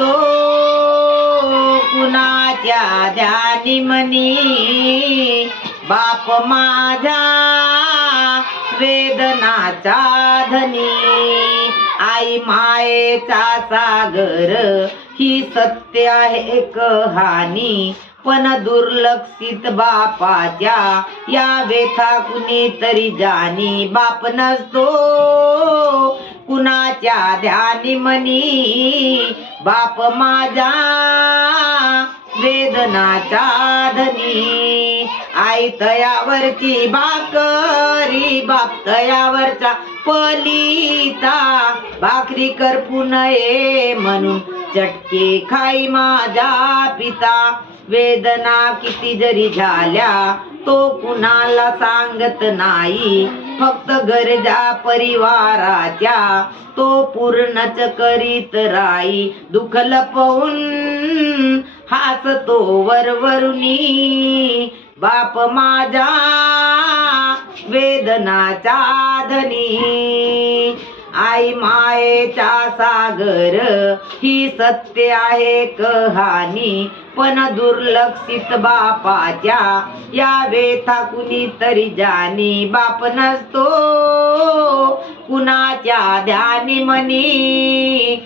नसतो कुणाच्या ध्यानी मनी, बाप माझा वेदनाचा धनी, आई मायेचा सागर ही सत्य आहे कहाणी, पण दुर्लक्षित बापाच्या या व्यथा कुणीतरी जाणी, बाप नसतो कुणाच्या ध्यानी मनी, बाप माझा वेदनाचा धनी, आई तयावरची भाकरी बाप तयावरचा पलिता, भाकरी करपू नये म्हणून चटके खाई माझा पिता, वेदना किती जरी झाल्या तो कुणाला सांगत नाही, फक्त गरजा परिवाराच्या तो पूर्णच करीत राई, दुःख लपवून हासतो वरवरुनी, बाप माझा वेदनाचा धनी, आई मायेचा सागर ही सत्य आहे कहाणी, पण दुर्लक्षित बापाच्या या व्यथा कुणीतरी जाणी, बाप नसतो कुणाच्या ध्यानी मनी,